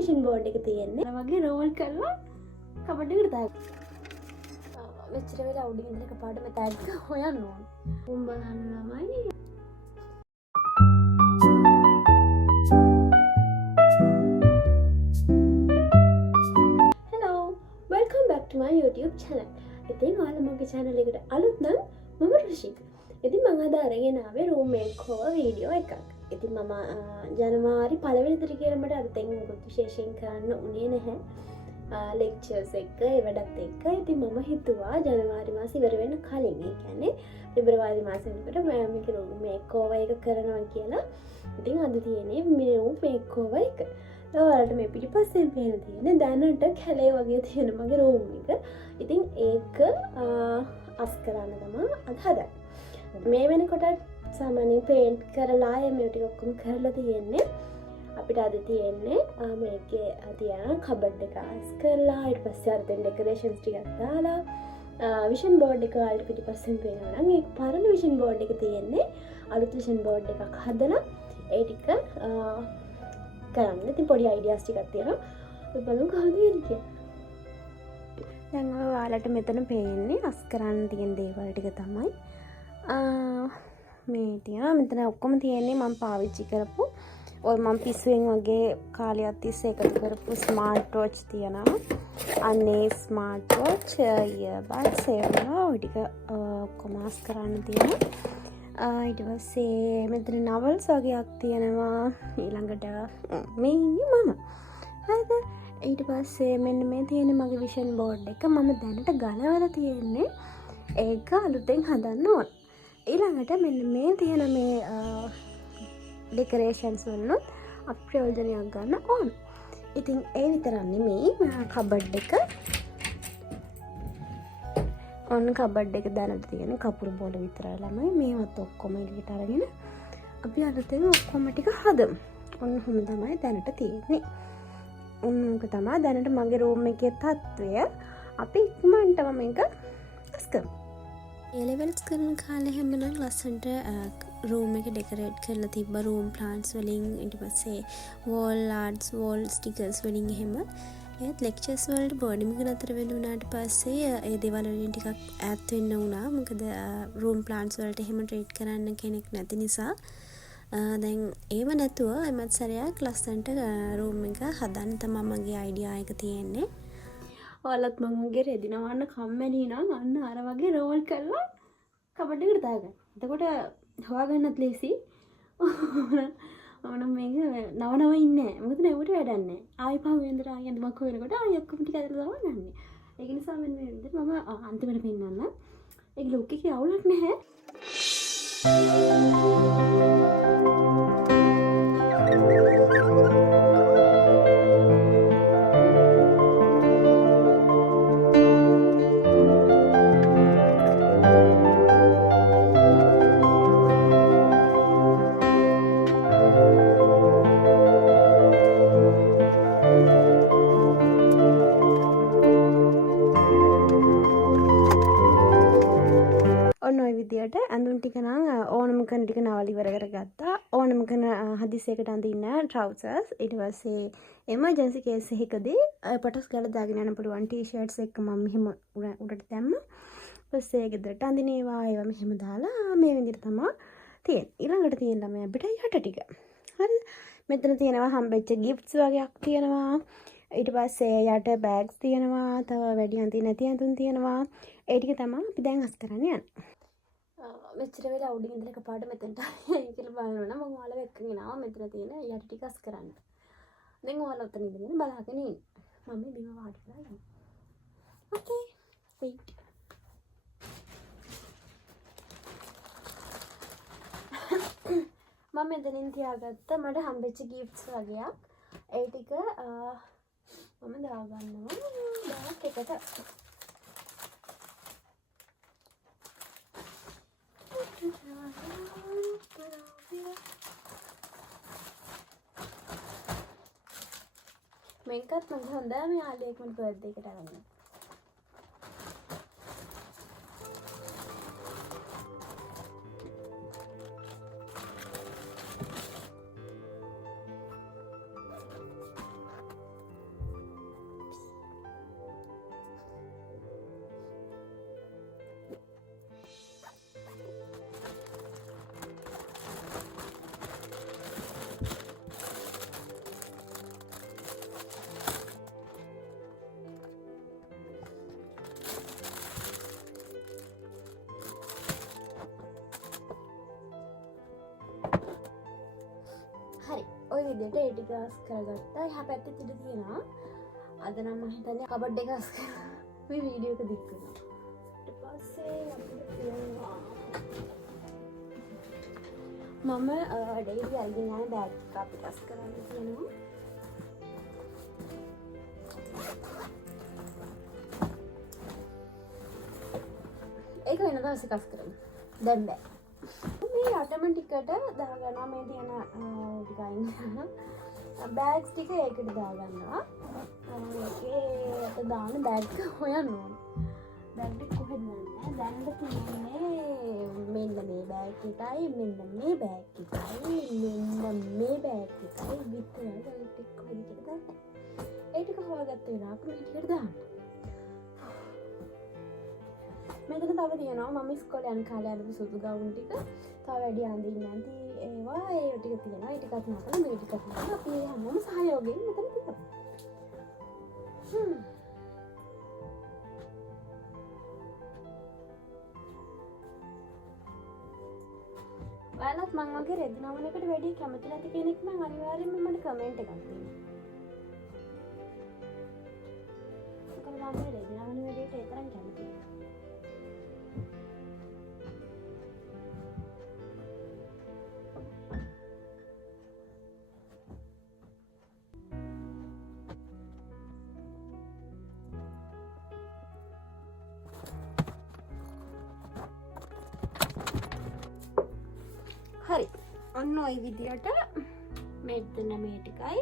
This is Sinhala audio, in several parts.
විෂන් බෝඩ් එක තියෙන්නේ. අර වගේ රෝල් කරලා කබඩ් එකට දාගන්න. මෙච්චර වෙලා උඩින් ඉඳලා එකපාරට මේ ටැග් එක හොයන්න ඕන. උඹ බලන්න ළමයි. Hello, welcome back to my YouTube channel. ඉතින් ඔයාලා මගේ channel එකට අලුත් නම් මම රුෂික. ඉතින් මම අද අරගෙන ආවේ room makeover වීඩියෝ එකක්. ඉතින් මම ජනවාරි 1 වෙනිදට කියලා මට අලුතෙන් මොකද විශේෂයෙන් කරන්න උනේ නැහැ. ලෙක්චර්ස් එක ඒ වැඩත් එක්ක. ඉතින් මම හිතුවා ජනවාරි මාසෙ ඉවර වෙන්න කලින්, ඒ කියන්නේ පෙබරවාරි මාසෙ වෙනකොට මේක room makeover එක කරනවා කියලා. ඉතින් අද තියෙන්නේ මේ room makeover එක. ඔයාලට මේ පිටිපස්සෙන් පේන තියෙන දැනට කැලේ වගේ තියෙන මගේ room එක. ඉතින් ඒක අස් කරන්න තමයි අද හදන්නේ. මේ වෙනකොට සාමාන්‍යයෙන් පේන්ට් කරලා මේ ටික ඔක්කොම කරලා තියෙන්නේ. අපිට අද තියෙන්නේ මේකේ තියෙන කබඩ් එක අස් කරලා ඊට පස්සේ අර දෙන ඩෙකොරේෂන්ස් ටිකක් දාලා විෂන් බෝඩ් එක වලට පිටිපස්සෙන් පේනවා නම් ඒ පරණ විෂන් බෝඩ් එක තියෙන්නේ අලුත් විෂන් බෝඩ් එකක් හදලා ඒ ටික කරන්න. ඉතින් පොඩි අයිඩියාස් ටිකක් තියෙනවා. අපි බලමු කොහොමද වෙන්නේ කියලා. දැන් ඔයාලට මෙතන පේන්නේ අස් කරන්න තියෙන දේවල් ටික තමයි. මේ තියෙනවා මෙතන ඔක්කොම තියෙන්නේ මම පාවිච්චි කරපු ඔය මම පිස්සුවෙන් වගේ කාලයක් තිස්සේ එකතු කරපු ස්මාර්ට් වොච් තියෙනවා. අනේ ස්මාර්ට් වොච් ඉයර්බඩ්ස් ඒවා ඔය ටික ඔක්කොම අස් කරන්න තියෙනවා. ඊට පස්සේ මෙතන නවල්ස් වගේක් තියෙනවා. ඊළඟට මේ ඉන්නේ මම. හරිද? ඊට පස්සේ මෙන්න මේ තියෙන මගේ විෂන් බෝඩ් එක මම දැනට ගලවලා තියෙන්නේ. ඒක අලුතෙන් හදන්න ඕන. ඊළඟට මෙන්න මේ තියෙන මේ ඩෙකොරේෂන්ස් වලුත් අපි ප්‍රයෝජනයක් ගන්න ඕන. ඉතින් ඒ විතරක් නෙමෙයි කබඩ් එක. ඔන්න කබඩ් එක දැනට තියෙන කපුරු බෝල විතරයි ළමයි. මේවත් ඔක්කොම එළියට අරගෙන අපි අලුතෙන් ඔක්කොම ටික හදමු. ඔන්න ඔහොම තමයි දැනට තියෙන්නේ. ඔන්නක තමයි දැනට මගේ රූම් එකේ තත්ත්වය. අපි ඉක්මනටම මේක අස් කරමු. ඒ ලෙවල්ස් කරන කාලේ හැමනම් ලස්සනට රූම් එක ඩෙකොරේට් කරලා තිබ්බ රූම් ප්ලාන්ට්ස් වලින් ඊට පස්සේ වෝල් ආර්ට්ස් වෝල් ස්ටිකර්ස් වලින් එහෙම. ඒත් ලෙක්චර්ස් වලට බෝඩින් එක නතර වෙන්න උනාට පස්සේ ඒ දේවල් වලින් ටිකක් ඈත් වෙන්න වුණා. මොකද රූම් ප්ලාන්ට්ස් වලට එහෙම ට්‍රීට් කරන්න කෙනෙක් නැති නිසා. දැන් ඒව නැතුව එමත් සැරයක් ලස්සනට රූම් එක හදන්න තමයි මගේ අයිඩියා එක තියෙන්නේ. ඔයාලත් මගේ රෙදි නවන්න කම්මැලි නම් අන්න අර වගේ රෝල් කරලා කබඩ් එකට දාගන්න. එතකොට හොයාගන්නත් ලේසි. ඕනම් මේක නව ඉන්නේ නැහැ. මොකද නෙවට වැඩක් නැහැ. ආයි පහු වෙනදට ආයි අඳුමක් වෙනකොට ආයි ඔක්කොම ටික ඇදලා දාගන්න. ඒක නිසා මෙන්න මේ විදිහට මම අන්තිමට පෙන්නන්න. ඒක ලුක් එකේ අවුලක් නැහැ. විදියට ඇඳුම් ටික නම් ඕනම කෙන ටික නවල ඉවර කරගත්තා. ඕනම කෙන හදිසියකට අඳින්න ට්‍රවුසර්ස්. ඊට පස්සේ එමර්ජන්සි කේස් එකකදී පොටස් ගාලා දාගෙන යන්න පුළුවන් ටී-ෂර්ට්ස් එක මම මෙහෙම උඩට දැම්මා. ඊපස්සේ ගෙදරට අඳින ඒවා මෙහෙම දාලා මේ විදිහට තමයි තියෙන්නේ. ඊළඟට තියෙන ළමයි අපිට යට ටික. හරි. මෙතන තියෙනවා හම්බෙච්ච ගිෆ්ට්ස් වගේක් තියෙනවා. ඊට පස්සේ යට බෑග්ස් තියෙනවා. තව වැඩි අඳින්න නැති අඳුම් තියෙනවා. ඒ ටික තමයි අපි දැන් අස් කරන්න යන්නේ. මෙච්චර වෙලා උඩින් ඉඳලා එකපාරට මෙතනට ආයි කියලා බලනවා නම් මම ඔයාලව එක්කගෙන ආවා මෙතන තියෙන යට ටික අස් කරන්න. දැන් ඔයාලා උතන ඉඳගෙන බලාගෙන ඉන්න. මම බිම වාඩි වෙලා ඉන්නවා. ඕකේ. wait. මම මෙතනින් තියාගත්ත මට හම්බෙච්ච ගිෆ්ට්ස් වගේක්. ඒ ටික මම දාගන්නවා බෑග් එකට. මේකත් මම හොඳම යාළුවෙක් මට බර්ත්ඩේ එකට අරන්. විදිහට ඒ ටික අස් කරගත්තා. එහා පැත්තේ ඉඳ තියෙනවා. අද නම් මම හිතන්නේ කබඩ් එක අස් කරලා මේ වීඩියෝ එක දික් කරනවා. ඊට පස්සේ අපිට තියෙනවා මම ඩේලි අරගෙන යන බෑග් එක අපිට අස් කරන්න තියෙනවා. ඒක වෙන දවසක අස් කරමු. දැන් බෑ. මේ ඔටෝමැටිකට දාගන්නවා මේ තියෙන ටික අයින් කරලා. බෑග්ස් ටික ඒකට දාගන්නවා. ඒකේ දාන බෑග් එක හොයන්න ඕන. බෑග් එක කොහෙද නැහැ. දැන් තියෙන්නේ මෙන්න මේ බෑග් එකයි මෙන්න මේ බෑග් එකයි මෙන්න මේ බෑග් එකයි විතරයි. ඒක ටික කොහෙද කියලා දන්නේ. ඒ ටික හොයාගත්ත වෙලාවක මේ ටිකට දාන්න. මෙතන තව තියෙනවා මම ඉස්කෝලේ යන කාලේ අඳපු සුදු ගවුම් ටික. තව වැඩි අඳින්න නැති ඒවා ඒ ටික තියෙනවා. ඒ ටිකත් නකලා මේ ටිකත් නකලා අපි හැමෝම සහයෝගයෙන් මෙතන තියමු. ඔයාලත් මම වගේ රෙදි නමන එකට වැඩි කැමති නැති කෙනෙක් නම් අනිවාර්යයෙන්ම මට කමෙන්ට් එකක් දෙන්න. මොකද මම රෙදි නමන වැඩේට ඒ තරම් කැමති නෑ. හරි ඔන්න ඔය විදියට මෙතන මේ ටිකයි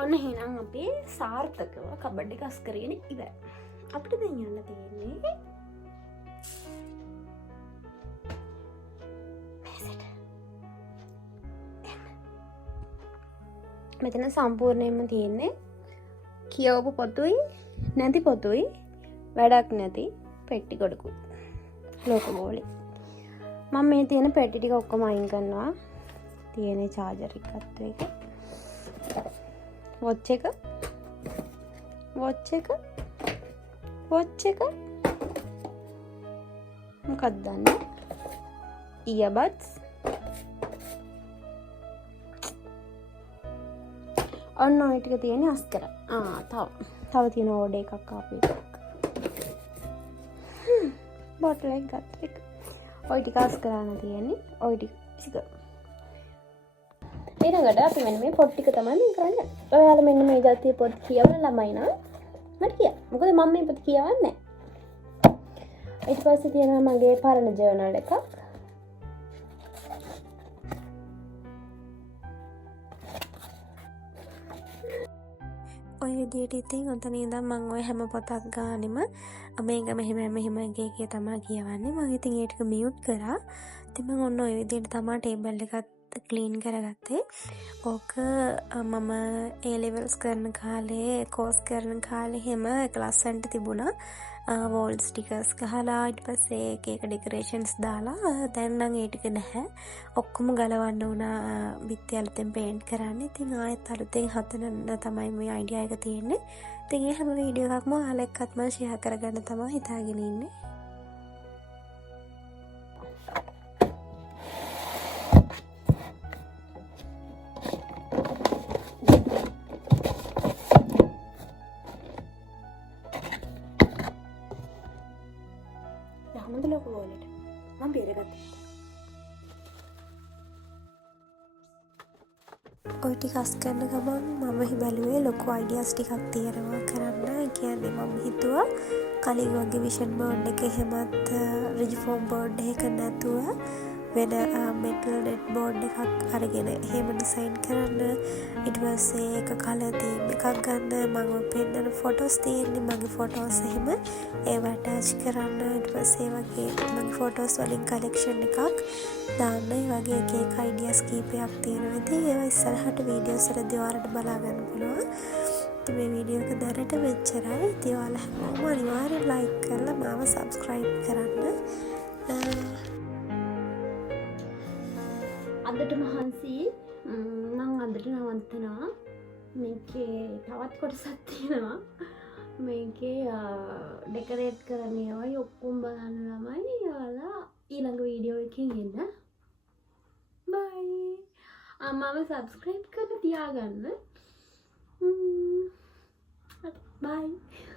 ඔන්න එහෙනම් අපි සාර්ථකව කබඩ් එක අස් කරගෙන ඉවරයි. අපිට දැන් යන්න තියෙන්නේ මෙතන සම්පූර්ණයෙන්ම තියෙන්නේ කියවපු පොතුයි නැති පොතුයි වැඩක් නැති පෙට්ටි ගොඩකුත් ලෝක බෝලේ. මම මේ තියෙන පෙට්ටි ටික ඔක්කොම අයින් කරනවා. තියෙන චාර්ජර් එකත් එක වොච් එක මොකක්ද දන්නේ ඉයර්බඩ්ස් ඔන්න ඔය ටික තියෙන්නේ අස් කර. තව තියෙන ඕඩර් එකක් ආපු එක. බොටල් එක ගත්ත එක. ඔය ටික අස් කරන්න තියෙන්නේ. ඔය ටික විසිකර. ඊළඟට අපි මෙන්න මේ පොත් ටික තමයි මේ කරන්නේ. ඔයාලා මෙන්න මේ ජාතිය පොත් කියවන ළමයි නම් මට කියන්න. මොකද මම මේ පොත් කියවන්නේ නැහැ. ඊට පස්සේ තියෙනවා මගේ පරණ ජර්නල් එකක්. ඔය විදියට ඉතින් ඔතන ඉඳන් මම ඔය හැම පොතක් ගානෙම මේක මෙහෙම එකේ තමයි කියවන්නේ. මම ඉතින් ඒ ටික මියුට් කරා. ඉතින් මම ඔන්න ඔය විදියට තමයි ටේබල් එකත් ක්ලීන් කරගත්තේ. ඕක මම A levels කරන කාලේ කෝස් කරන කාලේ හැම ලස්සනට තිබුණා. වෝල් ස්ටිකර්ස් ගහලා ඊට පස්සේ එක ඩෙකොරේෂන්ස් දාලා දැන් නම් ඒ ටික නැහැ. ඔක්කොම ගලවන්න උනා බිත්ති අලුතෙන් පේන්ට් කරන්න. ඉතින් ආයෙත් අලුතෙන් හදන්න තමයි මේ අයිඩියා එක තියෙන්නේ. ඉතින් මේ හැම වීඩියෝ එකක්ම ඔයාලා එක්කත් මම ෂෙයා කරගන්න තමයි හිතාගෙන ඉන්නේ. හොඳ ලොකු වෝලෙට මම බේරගත්තා. ඔය ටික අස් කරන ගමන් මම බැලුවේ ලොකු අයිඩියාස් ටිකක් තියෙනවා කරන්න. ඒ කියන්නේ මම හිතුවා කලින් වගේ විෂන් බෝඩ් එක එහෙමත් රිජිෆෝම් බෝඩ් එක නැතුව වෙන මෙටල් නෙට් බෝඩ් එකක් අරගෙන එහෙම ඩිසයින් කරන්න. ඊට පස්සේ ඒක කලර් තීම් එකක් ගන්න. මම පෙන්නන ෆොටෝස් තියෙන්නේ මගේ ෆොටෝස් එහෙම ඒව ඇටච් කරන්න. ඊට පස්සේ වගේ මගේ ෆොටෝස් වලින් කලෙක්ෂන් එකක් දාන්න. ඒ වගේ එක අයිඩියාස් කීපයක් තියෙනවා. ඉතින් ඒවා ඉස්සරහට වීඩියෝස් වලදී ඔයාලට බලා ගන්න පුළුවන්. ඉතින් මේ වීඩියෝ එක දැනට මෙච්චරයි. ඉතින් ඔයාලා හැමෝම අනිවාර්යෙන් ලයික් කරලා මාව සබ්ස්ක්‍රයිබ් කරන්න. අදට මහන්සි මම අදට නවත්තනවා. මේකේ තවත් කොටසක් තියෙනවා. මේකේ ඩෙකොරේට් කරන්න ඒවායි ඔක්කොම බලන්න ළමයි. ඔයාලා ඊළඟ වීඩියෝ එකකින් එන්න. බයි. මම සබස්ක්‍රයිබ් කරලා තියාගන්න. බයි.